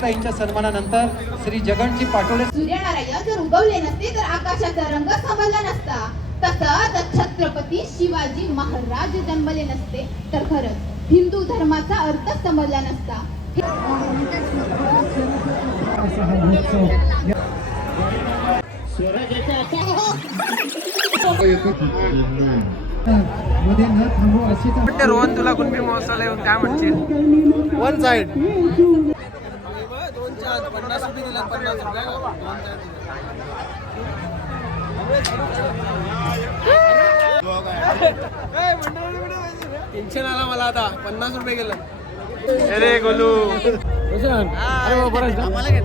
ताईंच्या सन्मानानंतर श्री जगनजी पाटोळे. सूर्यनारायण जर उगवले नसते तर आकाशाचा रंग समजला नसता. तसंच छत्रपती शिवाजी महाराज जन्मले नसते तर खरंच हिंदू धर्माचा अर्थ समजला नसता. रोहन तुला कुणबी महोत्सवाला येऊन काय म्हणशील? वन साइड 50 रुपये दिला 50 टेन्शन आला मला आता 50 रुपये गेलं. अरे गोलू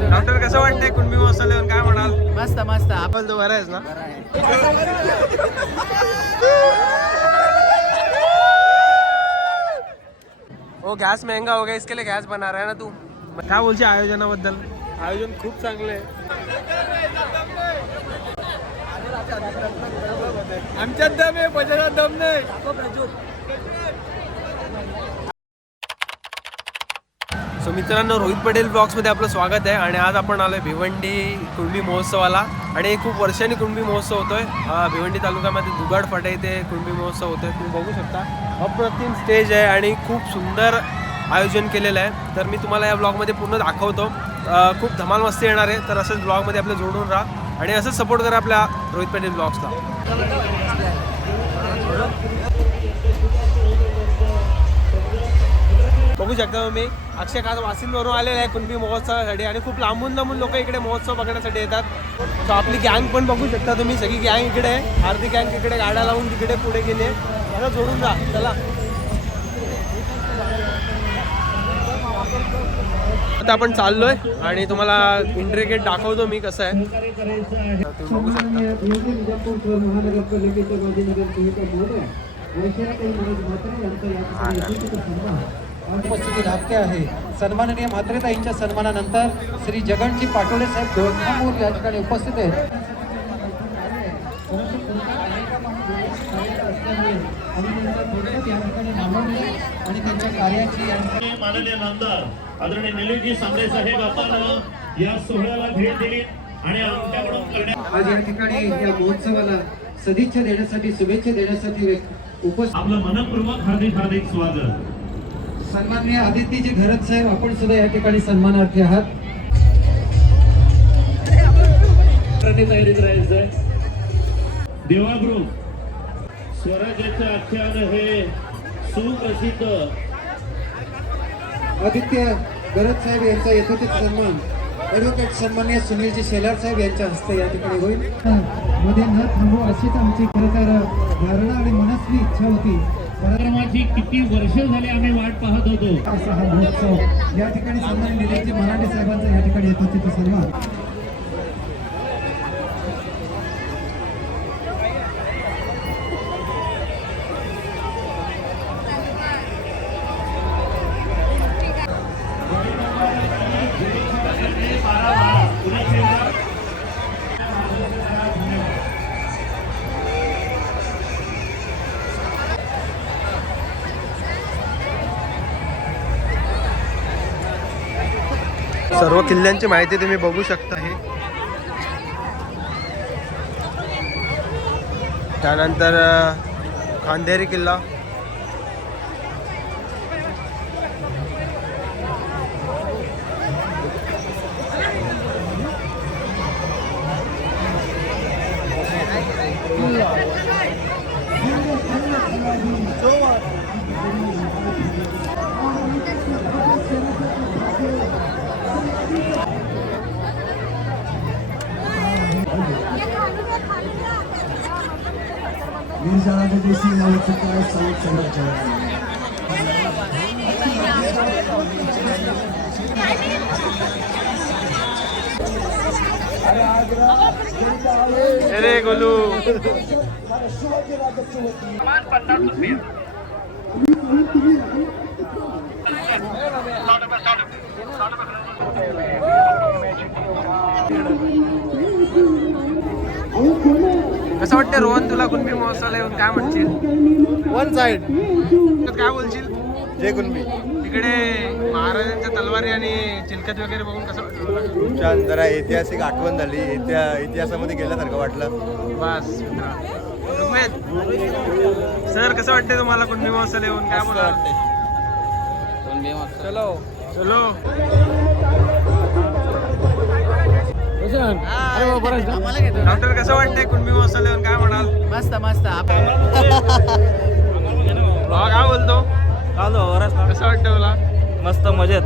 डॉक्टर कसं वाटतंय कुणबी महोत्सवाला येऊन काय म्हणाल? मस्त मस्त. आपण तू बरा आहेस ना? वो गैस महंगा हो गया इसके लिए गैस बना रहा है ना तू. काय बोलशील आयोजनाबद्दल? आयोजन खूप चांगलं आहे. आमच्यात दम आहे, बजारात दम नाही. सो मित्रांनो, रोहित पटेल ब्लॉग्समध्ये आपलं स्वागत आहे. आणि आज आपण आलोय भिवंडी कुणबी महोत्सवाला. आणि खूप वर्षांनी कुणबी महोत्सव होतोय. भिवंडी तालुक्यामध्ये दुगाड फाटा इथे कुणबी महोत्सव होतोय. तुम्ही बघू शकता अप्रतिम स्टेज आहे आणि खूप सुंदर आयोजन केलेलं आहे. तर मी तुम्हाला या ब्लॉगमध्ये पूर्ण दाखवतो. खूप धमाल मस्ती येणार आहे. तर असंच ब्लॉगमध्ये आपलं जोडून राहा आणि असंच सपोर्ट करा आपल्या रोहित पटेल ब्लॉग्सला. बघू शकता तुम्ही अक्षय काल वाशिमवरून आलेले आहे कुणबी महोत्सवासाठी. आणि खूप लांबून लोक इकडे महोत्सव बघण्यासाठी येतात. सो आपली गँग पण बघू शकता तुम्ही. सगळी गँग इकडे आहे. अर्धी गँग इकडे गाड्या लावून तिकडे पुढे गेली आहे. मला जोडून जा चला. आता आपण चाललोय आणि तुम्हाला इंट्रिकेट दाखवतो मी कसं आहे. बघू शकता उपस्थिती लाभते आहे. सन्माननीय म्हात्रेताईंच्या सन्मानानंतर श्री जगनजी पाटोळे साहेब दोडखामूर या ठिकाणी उपस्थित आहेत. आणि त्यांच्या कार्याची माननीय नामदार आदरणीय निलेशजी सांगळे साहेब आपण या सोहळ्याला भेट दिली आणि आमच्याकडून करण्यात आज या ठिकाणी या महोत्सवाला सदिच्छा देण्यासाठी शुभेच्छा देण्यासाठी उपस्थित आपलं मनपूर्वक हार्दिक स्वागत. सन्माननीय आदित्यजी घरत साहेब आपण सुद्धा या ठिकाणी सन्मानार्थी आहात. तयारीत राहायचंय. देवागृह स्वराज्याच्या आख्यान हे सुप्रसिद्ध आदित्य घरत साहेब यांचा यथोचित सन्मान ॲडव्होकेट सन्माननीय सुनीलजी शेलार साहेब यांच्या हस्ते या ठिकाणी होईल. मध्ये न थांबू अशीच आमची खरं तर धारणा आणि मनस्वी इच्छा होती. कार्यक्रमाची किती वर्ष झाली आम्ही वाट पाहत होतो. असा हा महोत्सव या ठिकाणी सन्माननीय निलेशजी मराठे साहेबांचा या ठिकाणी यथोचित सन्मान. सर्व किल्ल्यांची माहिती तुम्ही बघू शकता. हे त्यानंतर खांदेरी किल्ला, अरे गोलू कसं वाटतं रोहन तुला कुणबी महोत्सवाला येऊन काय म्हणशील? वन साइड काय बोलशील? जय कुणबी. तिकडे महाराजांच्या तलवारी आणि चिलखत वगैरे बघून कसं वाटलं तुला? खूप छान, जरा ऐतिहासिक आठवण झाली. इतिहासामध्ये गेल्यासारखं वाटलं. बस सर कसं वाटतंय तुम्हाला कुंभी महोत्सव येऊन? काय बोला? चलो चलो. डॉक्टर कसं वाटतंय कुंभी महोत्सव येऊन? काय म्हणाल? मस्त मस्त. काय बोलतो? कसं वाटतं तुला? मस्त मजेत.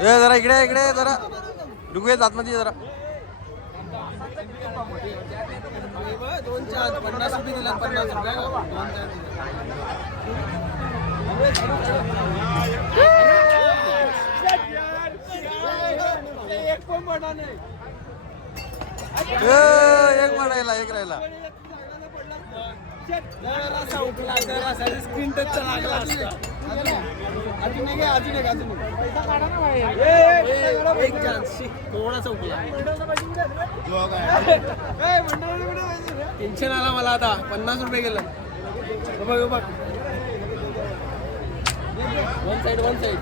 जरा इकडे जरा ऋग्वेद आतमध्ये जरा. एक राहिला स्क्रीन टचचा लागला असता. एक चान्स थोडासा उकला. टेन्शन आला मला आता. 50 रुपये गेलं. बघ वन साइड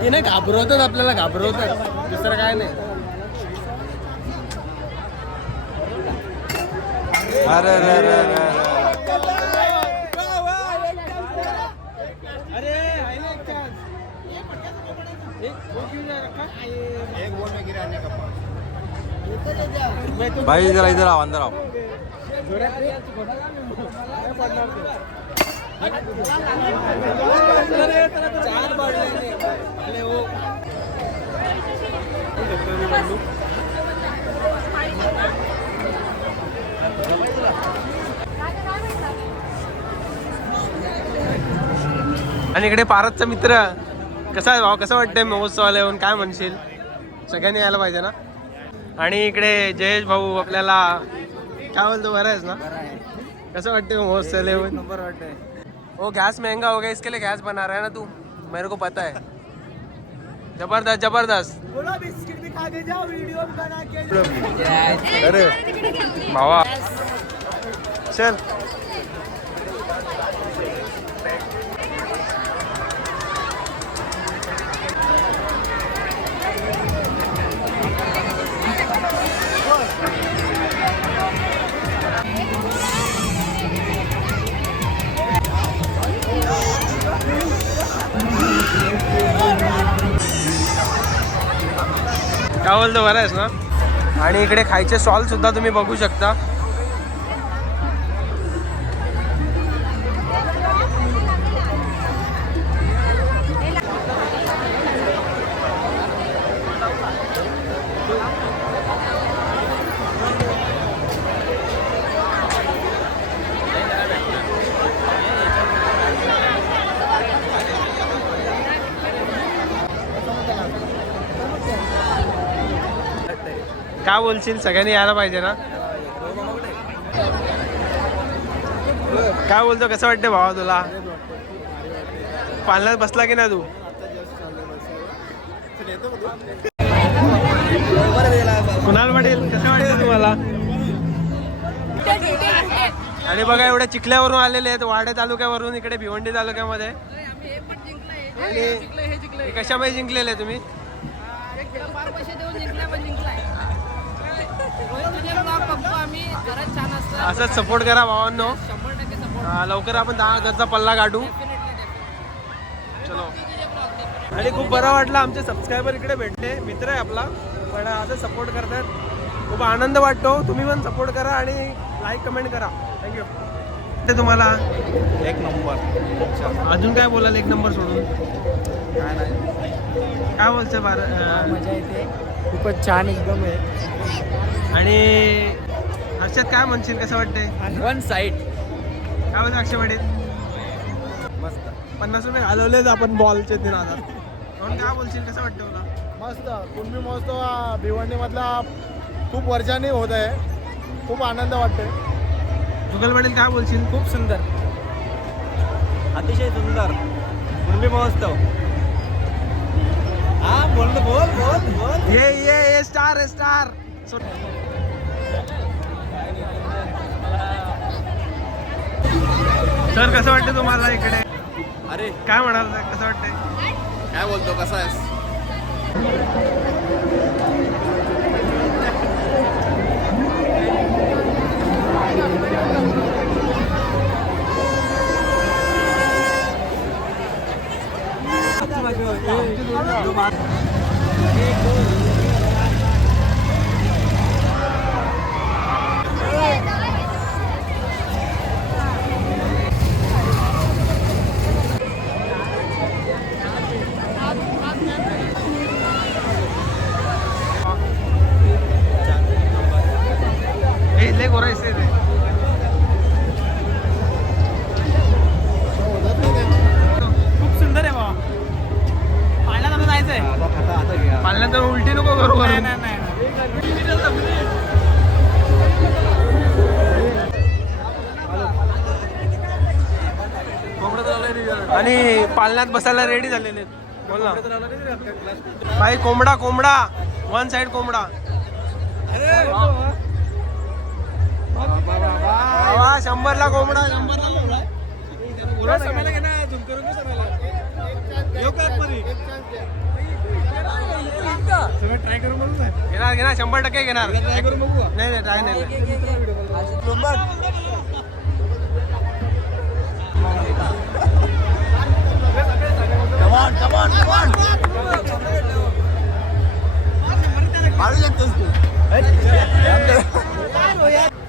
हे नाही घाबरवतात आपल्याला, घाबरवतात, दुसरं काय नाही. अरे भाई जरा इधर आओ, अंदर आओ. चार बाटले आणि इकडे पारसचा मित्र कसा आहे भाऊ? कसं वाटतंय महोत्सवाला येऊन? काय म्हणशील? सगळ्यांनी यायला पाहिजे ना. आणि इकडे जयेश भाऊ आपल्याला काय बोलतो? बरं आहेस ना? कसं वाटतंय महोत्सवाला येऊन? नंबर वाटतंय. वो गैस महंगा हो गया, इसके लिए गैस बना रहा है ना तू, मेरे को पता है. जबरदस्त जबरदस्त बिस्किट भी खा के जाओ, वीडियो बना के. अरे भावा चल. काय बोलतो? बरं आहेस ना. आणि इकडे खायचे स्टॉल सुद्धा तुम्ही बघू शकता. काय बोलशील? सगळ्यांनी यायला पाहिजे ना. काय बोलतो? कसं वाटतं भावा तुला? पालनात बसला की ना तू? कुणाल पाटील कसं वाटतं तुम्हाला? आणि बघा एवढ्या चिखल्यावरून आलेले आहेत, वाडे तालुक्यावरून इकडे भिवंडी तालुक्यामध्ये. आणि कशामध्ये जिंकलेले तुम्ही? असंच सपोर्ट करा भावांनो. लवकर आपण 10,000चा पल्ला गाठू. चलो. आणि खूप बरं वाटलं, आमचे सबस्क्रायबर इकडे भेटले. मित्र आहे आपला, पण असं सपोर्ट करतात, खूप आनंद वाटतो. तुम्ही पण सपोर्ट करा आणि लाईक कमेंट करा. थँक्यू. ते तुम्हाला एक नंबर. अजून काय बोलाल एक नंबर सोडून? काय नाही, काय बोलचं बार? मजा येते, खूपच छान एकदम आहे. आणि हर्षद काय म्हणशील? कसं वाटतंय? One side. काय बोलतो अक्षय पाटील? मस्त. 50 रुपये घालवलेच आपण बॉलचे 3,000. म्हणून काय बोलशील? कसं वाटतं तुला? मस्त. कुंभी महोत्सव भिवंडीमधला खूप वर्षांनी होत आहे. खूप आनंद वाटतोय. जुगल पाटील काय बोलशील? खूप सुंदर, अतिशय सुंदर कुणबी महोत्सव. हा बोल बोल बोल बोल. ये स्टार स्टार. सर कसं वाटतं तुम्हाला इकडे? अरे काय म्हणाल कसं वाटतंय? काय बोलतो, कसा आहेस? इथले गोरायचे ते खूप सुंदर आहे बाबा. पाण्यात आता जायचंय. पाळण्यात तर उलटी नको करू करू. आणि पाळण्यात बसायला रेडी झालेले आहेत. बोल ना भाई. कोंबडा कोंबडा वन साइड कोंबडा. वा 100ला कोंबडा. 100ला ट्राय करू म्हणून घेणार घेणार 100% घेणार. ट्राय करू बघू. नाही नाही ट्राय नाही.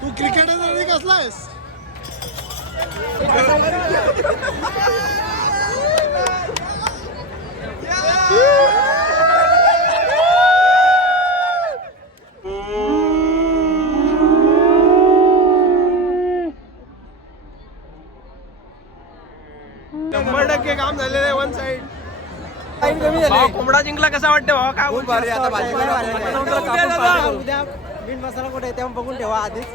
तू क्रिकेटर कसला आहेस? काम झालेलं आहे वन साइड. कोंबडा जिंकला कसा वाटतं भावा? काय बोलतो? उद्या बिन मसाला कुठे आहे तेव्हा बघून ठेवा आधीच.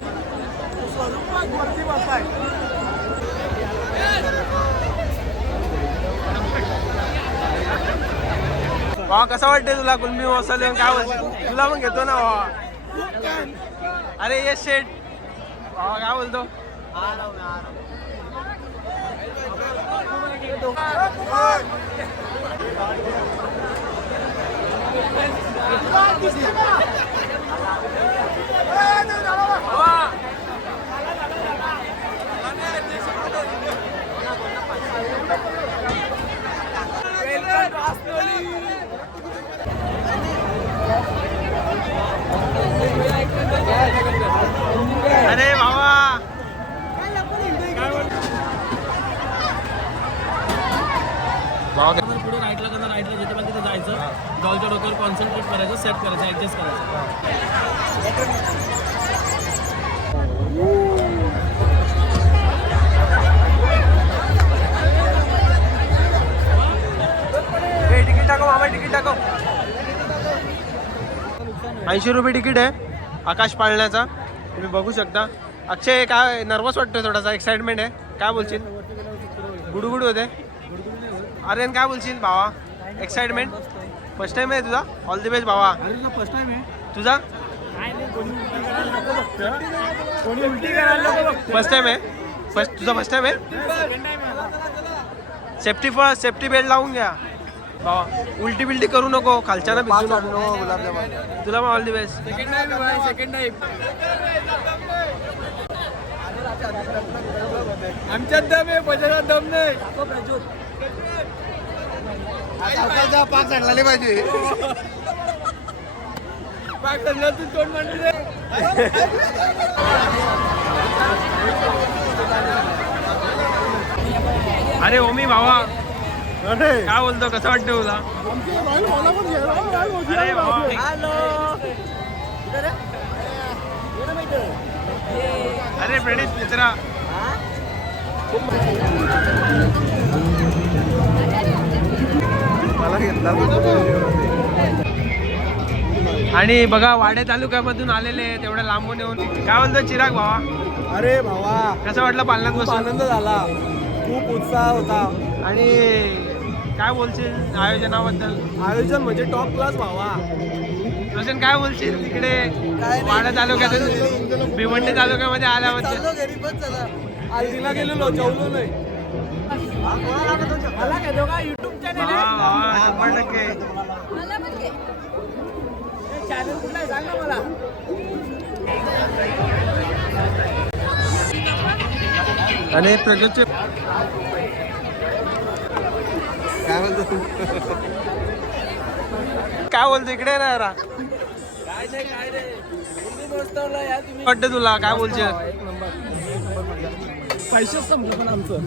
भावा कसं वाटतंय तुला कुणबी महोत्सव येऊन? काय बोलतो? तुला पण घेतो ना भावा. अरे ये शेट भावा काय बोलतो? अरे भावा पुढे राईटला करणार, राईटला जिथे पाहिजे तिथे जायचं. गावच्या डोक्यावर कॉन्सन्ट्रेट करायचं, सेट करायचं, ऍडजस्ट करायचं. तिकीट टाको मामा. तिकीट टाको. 80 रुपये तिकीट आहे आकाश पाळण्याचा. तुम्ही बघू शकता. अक्षय काय नर्वस वाटतोय? थोडासा एक्साइटमेंट आहे. काय बोलशील? गुडगुड होते. अरे काय बोलशील भावा? एक्साइटमेंट फर्स्ट टाइम आहे तुझा? ऑल द बेस्ट भावा. फर्स्ट टाइम आहे तुझा फर्स्ट टाइम आहे? तुझा फर्स्ट टाइम आहे? सेफ्टी बेल्ट लावून घ्या भावा. उलटी बिलटी करू नको, खालच्यानं भिजू नको. तुला पण all the best. Second time आमच्यात दम आहे, बजारात दम नाही. पाक चढला पाहिजे. पाक चढला तू तोंड मांडली. अरे ओमी भावा काय बोलतो? कसं वाटतं तुला? अरे भावा अरे प्रणित मित्रा मला घेतला. आणि बघा वाडे तालुक्यामधून आलेले आहेत एवढ्या लांबून येऊन. काय बोलतो चिराग भावा? अरे भावा कसं वाटलं पालनात खूप बसून? आनंद झाला, खूप उत्साह होता. आणि काय बोलशील आयोजनाबद्दल? आयोजन म्हणजे टॉप क्लास भावा. रोशन काय बोलशील तिकडे वाडा तालुक्यातून भिवंडी तालुक्यामध्ये आल्याबद्दल? घरी पण चला, आलतीला गेलेलो, जेवलो नाही. मला काय दोघा युट्यूब चॅनल हा, 100%. चॅनल कुठला आहे सांग ना मला. आणि प्रगतचे काय म्हणतो तू? काय बोलतो इकडे ना जरा. काय नाही तुम्ही मस्तवला या तुम्ही. वाटतं तुला काय बोलशील? एक नंबर पैसेच संपलं पण आमचं.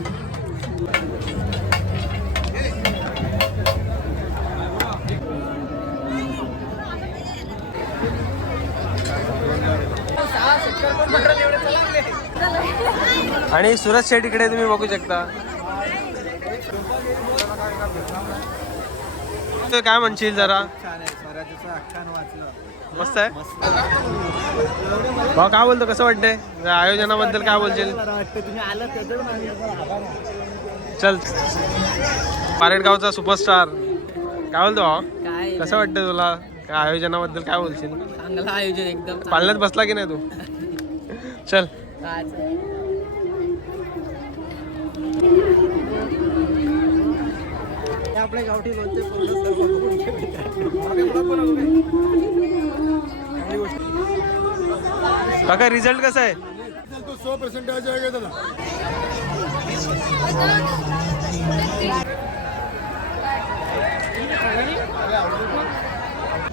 आणि सुरज शेट इकडे तुम्ही बघू शकता. तर काय म्हणशील जरा? मस्त आहे. भाऊ काय बोलतो, कसं वाटतंय आयोजनाबद्दल? काय बोलशील? तुम्ही आलं चल पारेटगावचा सुपरस्टार काय बोलतो भाऊ? काय कसं वाटतं तुला काय आयोजनाबद्दल? काय बोलशील? चांगलं आयोजन एकदम पालनात बसला की नाही तू? चल. आपल्या गावठी लोणचे काका रिझल्ट कसा आहे? 100% आ जाएगा दादा.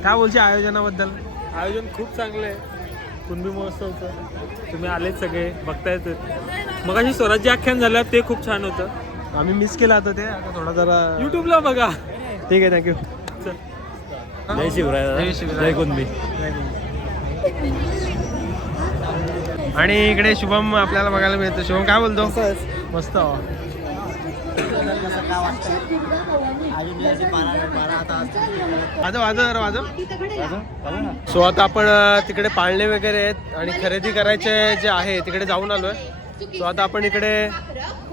काय बोलशील आयोजनाबद्दल? आयोजन खूप चांगलं आहे कुणबी महोत्सवचं. तुम्ही आलेच सगळे बघतायत. मगाशी स्वराज्य आख्यान झालं ते खूप छान होतं. आम्ही मिस केला होता ते, आता थोडा जरा यूट्यूबला बघा. ठीक आहे. थँक्यू. जय शिवराय. जय शिवराय. जय कुणबी. आणि इकडे शुभम आपल्याला बघायला मिळतो. शुभम काय बोलतो? मस्त. सो आता आपण तिकडे पाळणे वगैरे आहेत आणि खरेदी करायचे जे आहे तिकडे जाऊन आलोय. सो आता आपण इकडे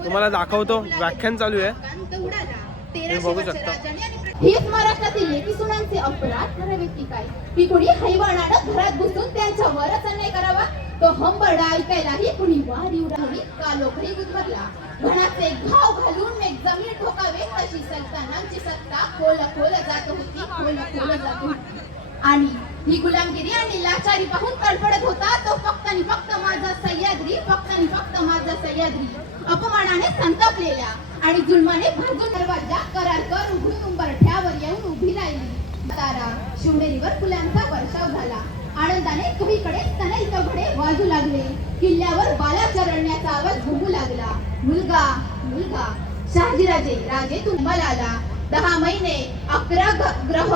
तुम्हाला दाखवतो. व्याख्यान चालू आहे, तुम्ही बघू शकता. हेच महाराष्ट्रातील लेकी सुनांचे अपराध ठरावित की काय? की कुणी हैवानानं घरात घुसून त्यांच्यावरच अन्याय करावा, तो हंबरडा ऐकायलाही कुणी वारी उडाली का लोकही गुदमरला. घणाचे घाव घालून मेघ जमीन ठोकावे तशी सल्तानांची सत्ता खोल खोल जात होती, खोल खोल जात होती. आणि ही गुलामगिरी आणि लाचारी पाहून तडफडत होता तो फक्त आणि फक्त माझा सह्याद्री, फक्त आणि फक्त माझा सह्याद्री. अपमानाने संतापलेल्या आणि जुलमाने भाजून दरवाजा करार कर उघडून उंबरठ्यावर येऊन उभी राहिली. तारा शिवनेरीवर फुलांचा वर्षाव झाला. आनंदाने कवीकडे स्तनई चौघडे वाजू लागले. किल्ल्यावर बालाच्या रडण्याचा आवाज घुमू लागला. मुलगा मुलगा शहाजीराजे राजे तुम्हाला आला. 10 महिने 11 ग्रह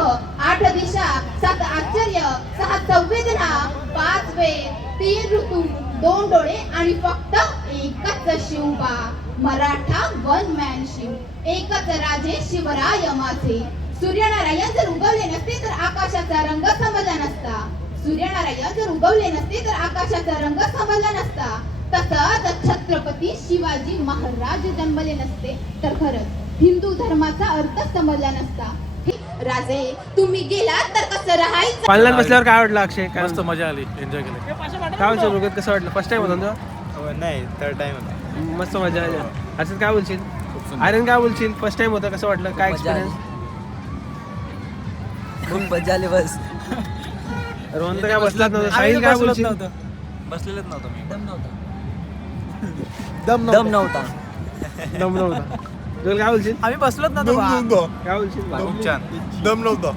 8 दिशा 7 आश्चर्य 6 संवेदना 5 वेद 3 ऋतू 2 डोळे आणि फक्त एकच शिवबा. Maratha one man Shiv. एकच राजे शिवराय माझे. सूर्यनारायण जर उगवले नसते तर आकाशाचा रंग समजला नसता. सूर्यनारायण जर उगवले नसते तर आकाशाचा रंग समजला नसता. तसंच छत्रपती शिवाजी महाराज जन्मले नसते तर खरंच हिंदू धर्माचा अर्थ समजला नसता. राजे तुम्ही गेलात तर कसं राहायचं? पालनात बसल्यावर काय वाटलं अक्षय? काय मस्त मजा आली, एन्जॉय केलं. काय बोलशील रोहित, कसं वाटलं? फर्स्ट टाइम होता ना तुझा? नाही, थर्ड टाइम होता. मस्त मजा आली. असं काय बोलशील? आर्यन काय बोलशील? फर्स्ट टाइम होता, कसं वाटलं? काय एक्सपिरियन्स? खूप मजा आली. बस रोहन तर काय बसलाच नव्हतं. साहिल काय बोलशील? बसलेलंच नव्हतं मी. दम नव्हता. दम दम नव्हता. दम नव्हता. तुला काय बोलशील? आम्ही बसलोच नव्हतो. काय बोलशील? खूप छान. दम नव्हता.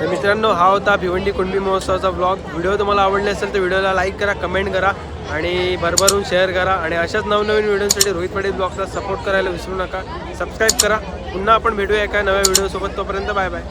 तर मित्रांनो, हा होता भिवंडी कुणबी महोत्सवाचा ब्लॉग. व्हिडिओ तुम्हाला आवडले असेल तर व्हिडिओला लाईक करा, कमेंट करा आणि भरभरून शेअर करा. आणि अशाच नवनवीन व्हिडिओसाठी रोहित पटेल ब्लॉगला सपोर्ट करायला विसरू नका. सबस्क्राईब करा. पुन्हा आपण भेटूया एका नव्या व्हिडिओसोबत. तोपर्यंत बाय बाय.